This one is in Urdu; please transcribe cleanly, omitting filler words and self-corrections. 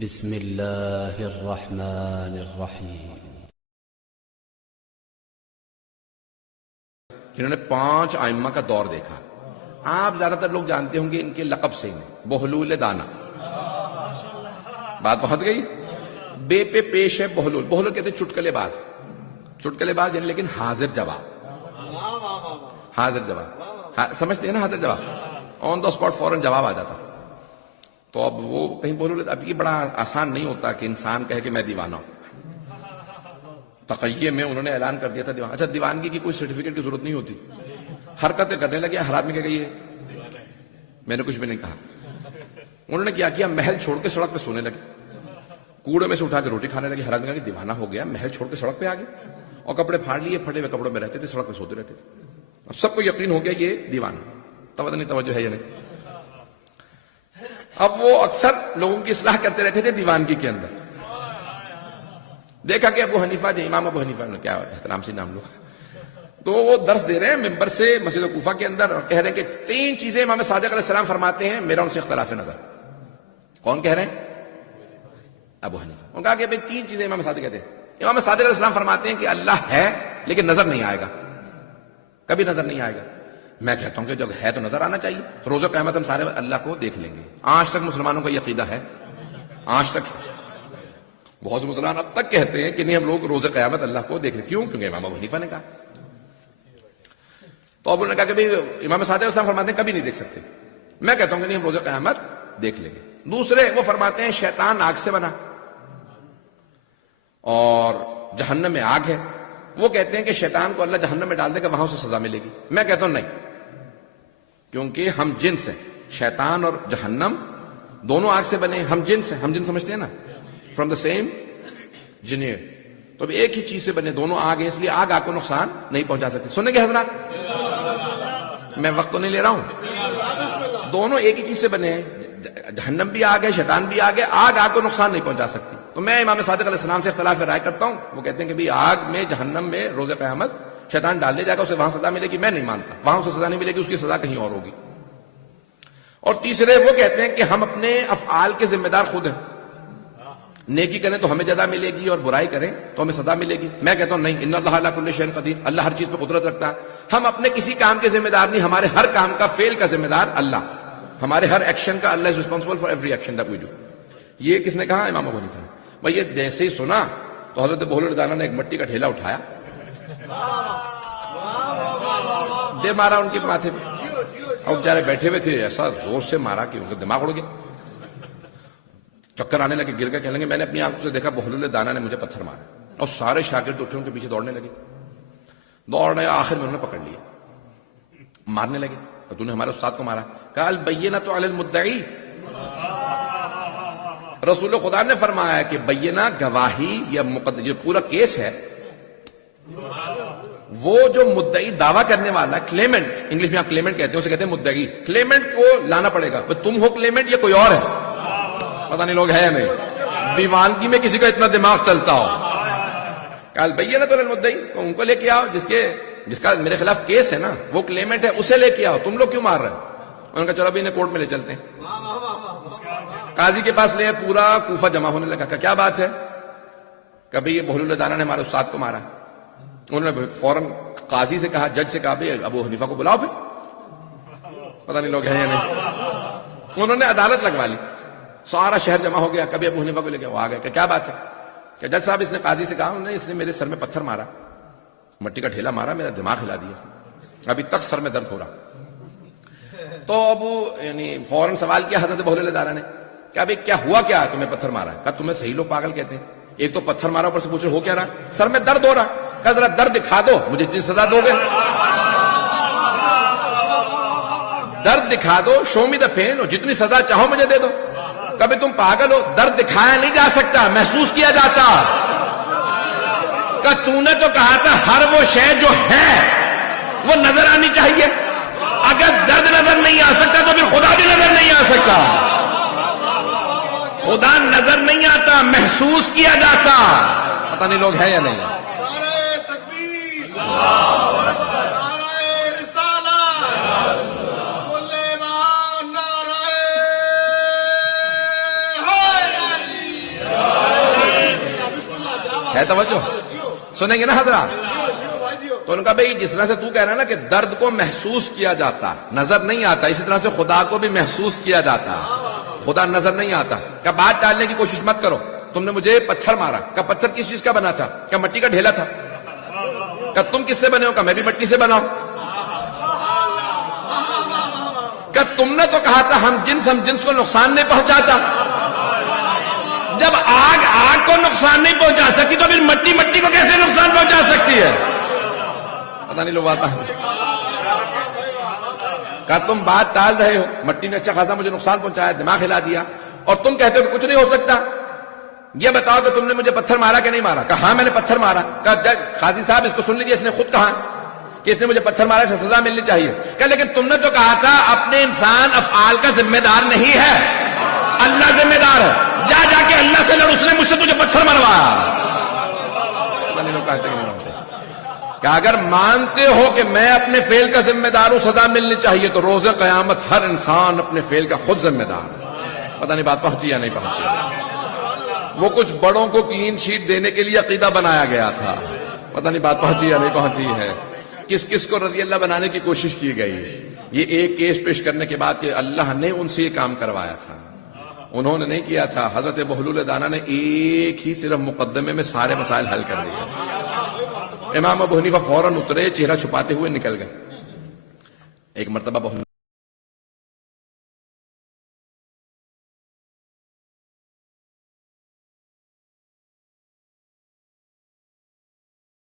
بسم اللہ الرحمن الرحیم۔ جنہوں نے 5 ائمہ کا دور دیکھا، آپ زیادہ تر لوگ جانتے ہوں گے ان کے لقب سے بہلول دانا۔ بات پہنچ گئی؟ بے پہ پیش ہے بہلول۔ بہلول کہتے ہیں چٹکلے باز، چٹکلے باز یعنی لیکن حاضر جواب، حاضر جواب سمجھتے ہیں نا، حاضر جواب آن دا اسپاٹ فوراً جواب آ جاتا۔ تو اب وہ کہیں بہلول، اب یہ بڑا آسان نہیں ہوتا کہ انسان کہے کہ میں دیوانہ ہوں۔ تقیہ میں انہوں نے اعلان کر دیا تھا دیوانہ۔ اچھا، دیوانگی کی کوئی سرٹیفکیٹ کی ضرورت نہیں ہوتی، حرکتیں کرنے لگے۔ ہر آدمی کہے یہ میں نے کچھ بھی نہیں کہا۔ انہوں نے کیا محل چھوڑ کے سڑک پہ سونے لگے، کوڑے میں سے اٹھا کے روٹی کھانے لگے۔ ہر آدمی کہا کہ دیوانہ ہو گیا، محل چھوڑ کے سڑک پہ آ گئے، اور کپڑے پھاڑ لیے، پھٹے ہوئے کپڑوں میں رہتے تھے، سڑک پہ سوتے رہتے تھے۔ اب سب کو یقین ہو گیا یہ دیوانہ، توجہ ہے یا نہیں؟ اب وہ اکثر لوگوں کی اصلاح کرتے رہتے تھے دیوانگی کے اندر۔ دیکھا کہ ابو حنیفہ جو امام ابو حنیفہ نے، کیا احترام سے نام لو، تو وہ درس دے رہے ہیں ممبر سے مسجد کوفہ کے اندر، اور کہہ رہے ہیں کہ 3 چیزیں امام صادق علیہ السلام فرماتے ہیں، میرا ان سے اختلاف نظر۔ کون کہہ رہے ہیں؟ ابو حنیفہ۔ انہوں نے کہا کہ بھئی 3 چیزیں امام صادق کہتے ہیں۔ امام صادق علیہ السلام فرماتے ہیں کہ اللہ ہے لیکن نظر نہیں آئے گا، کبھی نظر نہیں آئے گا۔ میں کہتا ہوں کہ جب ہے تو نظر آنا چاہیے، روز قیامت ہم سارے اللہ کو دیکھ لیں گے۔ آج تک مسلمانوں کا یہ عقیدہ ہے، آج تک بہت سے مسلمان اب تک کہتے ہیں کہ نہیں ہم لوگ روز قیامت اللہ کو دیکھ لیں۔ کیوں؟ کیونکہ امام ابو حنیفہ نے کہا۔ تو اب انہوں نے کہا کہ بھئی امام صادق علیہ السلام فرماتے ہیں کبھی نہیں دیکھ سکتے۔ میں کہتا ہوں کہ نہیں ہم روز قیامت دیکھ لیں گے۔ دوسرے وہ فرماتے ہیں شیطان آگ سے بنا اور جہنم میں آگ ہے۔ وہ کہتے ہیں کہ شیطان کو اللہ جہنم میں ڈال دے گا، وہاں اسے سزا ملے گی۔ میں کہتا ہوں نہیں، کیونکہ ہم جنس ہیں، شیطان اور جہنم دونوں آگ سے بنے، ہم جنس ہیں، ہم جنس سمجھتے ہیں نا، فرام دا سیم جنیر، تو اب ایک ہی چیز سے بنے، دونوں آگ ہیں، اس لیے آگ کو نقصان نہیں پہنچا سکتی۔ سنیں گے حضرات؟ میں وقت تو نہیں لے رہا ہوں، دونوں ایک ہی چیز سے بنے ہیں، جہنم بھی آگ ہے، شیطان بھی آگ ہے، آگ کو نقصان نہیں پہنچا سکتی۔ تو میں امام صادق علیہ السلام سے اختلاف رائے کرتا ہوں۔ وہ کہتے ہیں کہ بھی آگ میں جہنم میں روز قیامت شیطان ڈال دیا جائے گا، اسے وہاں سزا ملے گی۔ میں نہیں مانتا، وہاں اسے سزا نہیں ملے گی، اس کی سزا کہیں اور ہوگی۔ اور تیسرے وہ کہتے ہیں کہ ہم اپنے افعال کے ذمہ دار خود ہیں، نیکی کریں تو ہمیں جزا ملے گی اور برائی کریں تو ہمیں سزا ملے گی۔ میں کہتا ہوں نہیں، ان اللہ علی کل شیء قدیر، اللہ ہر چیز پہ قدرت رکھتا ہے۔ ہم اپنے کسی کام کے ذمہ دار نہیں، ہمارے ہر کام کا فعل کا ذمہ دار اللہ، ہمارے ہر ایکشن کا اللہ is responsible for every action that we do. یہ کس نے کہا؟ امام ابو حنیفہ نے۔ بھئی یہ جیسے ہی سنا تو حضرت بہلول دانا نے ایک مٹی کا ڈھیلا اٹھایا، دے مارا ان کے ماتھے پہ، اور بیچارے بیٹھے ہوئے تھے، ایسا زور سے مارا کہ ان کا دماغ اڑ گیا، چکر آنے لگے، گر کے کہنے لگے میں نے اپنی آنکھوں سے دیکھا بہلول دانا نے مجھے پتھر مارا۔ اور سارے شاگرد اٹھے ان کے پیچھے دوڑنے لگے، دوڑنے آخر میں انہوں نے پکڑ لیا، مارنے لگے۔ تو تو نے ہمارے استاد کو مارا۔ کہا البینۃ علی المدعی، رسول خدا نے فرمایا کہ بینہ گواہی یا یہ پورا کیس ہے، وہ جو مدعی دعویٰ کرنے والا، کلیمنٹ، انگلش میں آپ کلیمنٹ کہتے ہیں، اسے کہتے ہیں مدعی، کلیمنٹ کو لانا پڑے گا۔ تم ہو کلیمنٹ یا کوئی اور ہے؟ پتہ نہیں لوگ ہے یا نہیں، دیوانگی میں کسی کا اتنا دماغ چلتا ہو۔ کہا البینۃ علی المدعی، تو ان کو لے کے آؤ جس کا میرے خلاف کیس ہے نا، وہ کلیمنٹ ہے، اسے لے کے آؤ، تم لوگ کیوں مار رہے ہیں؟ انہوں نے کہا چلو ابھی انہیں کورٹ میں لے چلتے ہیں۔ قاضی کے پاس لے، پورا کوفہ جمع ہونے لگا۔ کیا بات ہے؟ کبھی یہ بہلول دانا نے ہمارے استاد کو مارا۔ انہوں نے فوراً قاضی سے کہا، جج سے کہا بھئی ابو حنیفہ کو بلاؤ بھئی، پتہ نہیں لوگ ہیں یا نہیں۔ انہوں نے عدالت لگوا لی، سارا شہر جمع ہو گیا، کبھی ابو حنیفہ کو لے گیا، وہ آ گئے کہ کیا بات ہے؟ کہ جج صاحب اس نے قاضی سے کہا، اس نے میرے سر میں پتھر مارا، مٹی کا ڈھیلا مارا، میرا دماغ ہلا دیا، ابھی تک سر میں درد ہو رہا۔ تو ابو یعنی فوراً سوال کیا حضرت بہلول دانا نے، کہ ابھی کیا ہوا، کیا تمہیں پتھر مارا؟ کہا تمہیں صحیح لوگ پاگل کہتے ہیں، ایک تو پتھر مارا، اوپر سے پوچھو ہو کیا رہا؟ سر میں درد ہو رہا۔ کہا ذرا درد دکھا دو، مجھے جتنی سزا دو گے، درد دکھا دو، شو می دا پین، اور جتنی سزا چاہو مجھے دے دو۔ کبھی تم پاگل ہو، درد دکھایا نہیں جا سکتا، محسوس کیا جاتا۔ کہ تو نے تو کہا تھا ہر وہ شے جو ہے وہ نظر آنی چاہیے، اگر درد نظر نہیں آ سکتا تو پھر خدا بھی نظر نہیں آ سکتا۔ خدا نظر نہیں آتا، محسوس کیا جاتا۔ پتہ نہیں لوگ ہیں یا نہیں۔ نعرہ تکبیر، نعرہ رسالت، کل ایمان، نعرہ حیدری۔ ہے توجہ؟ سنیں گے نا حضرات؟ تو ان کا بھئی جس طرح سے تو کہہ رہا ہے نا کہ درد کو محسوس کیا جاتا نظر نہیں آتا، اسی طرح سے خدا کو بھی محسوس کیا جاتا، خدا نظر نہیں آتا۔ کہ بات ٹالنے کی کوشش مت کرو، تم نے مجھے پتھر مارا، کہ پتھر کس چیز کا بنا تھا؟ کہ مٹی کا ڈھیلا تھا۔ کہ تم کس سے بنے ہو؟ کہ میں بھی مٹی سے بنا ہوں۔ کہ تم نے تو کہا تھا ہم جنس کو نقصان نہیں پہنچاتا۔ جب آگ کو نقصان نہیں پہنچا سکتی تو پھر مٹی کو کیسے نقصان پہنچا سکتی ہے؟ پتہ نہیں لوگ آتا ہے۔ کہ تم بات ٹال رہے ہو، مٹی نے اچھا خاصا مجھے نقصان پہنچایا، دماغ ہلا دیا، اور تم کہتے ہو کہ کچھ نہیں ہو سکتا۔ یہ بتاؤ کہ تم نے مجھے پتھر مارا کہ نہیں مارا؟ کہ ہاں میں نے پتھر مارا۔ کہ قاضی صاحب اس کو سن لیجیے، اس نے خود کہا کہ اس نے مجھے پتھر مارا، اسے سزا ملنی چاہیے۔ کہ لیکن تم نے تو کہا تھا اپنے انسان افعال کا ذمہ دار نہیں ہے، اللہ ذمہ دار ہے، جا کے اللہ سے لڑ، اس نے مجھ سے تجھے پتھر مروایا۔ پتہ نہیں لوگ کہتے کہ نہیں مانتے۔ کہ اگر مانتے ہو کہ میں اپنے فعل کا ذمہ دار ہوں، سزا ملنی چاہیے، تو روز قیامت ہر انسان اپنے فعل کا خود ذمہ دار ہے۔ پتہ نہیں بات پہنچی یا نہیں پہنچی۔ وہ کچھ بڑوں کو کلین شیٹ دینے کے لیے عقیدہ بنایا گیا تھا، پتہ نہیں بات پہنچی یا نہیں پہنچی ہے۔ کس کو رضی اللہ بنانے کی کوشش کی گئی۔ یہ ایک کیس پیش کرنے کے بعد کہ اللہ نے ان سے یہ کام کروایا تھا، انہوں نے نہیں کیا تھا۔ حضرت بہلول دانا نے ایک ہی صرف مقدمے میں سارے مسائل حل کر دیے۔ امام ابو حنیفہ فوراً اترے، چہرہ چھپاتے ہوئے نکل گئے۔ ایک مرتبہ